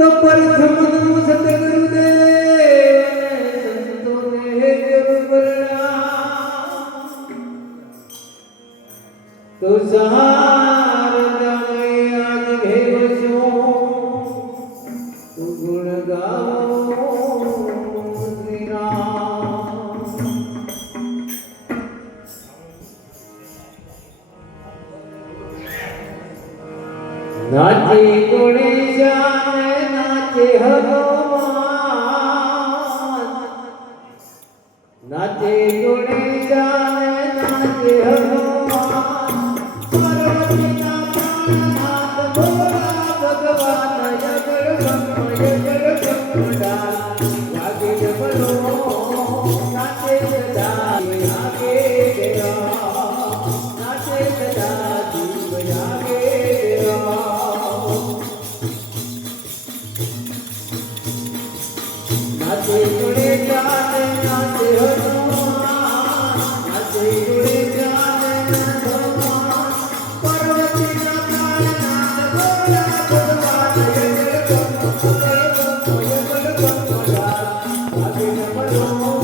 તો પરથમનું સતગુરુદેવ સંતોને જરૂર પ્રણામ તો સહારદમય આજ ભેવશો તું ગુણ ગાવો શ્રી રામ નાચે ગણેશાય નાચે હનુમાન નાચે ગણેશાય નાચે હનુમાન પાર્વતીના પ્રાણનાથ ભોળા ભગવાન જગડ બ્રહ્મડા લાગે જબલો નાચે સદા લાગે દેવા નાચે સદા જીવ લાગે નાચે ગણેશાય નાચે હનુમાન નાચે ગણેશાય હનુમાન પાર્વતીના પ્રાણનાથ ભોળા ભગવાન જગડ બ્રહ્મડા લાગે જબલો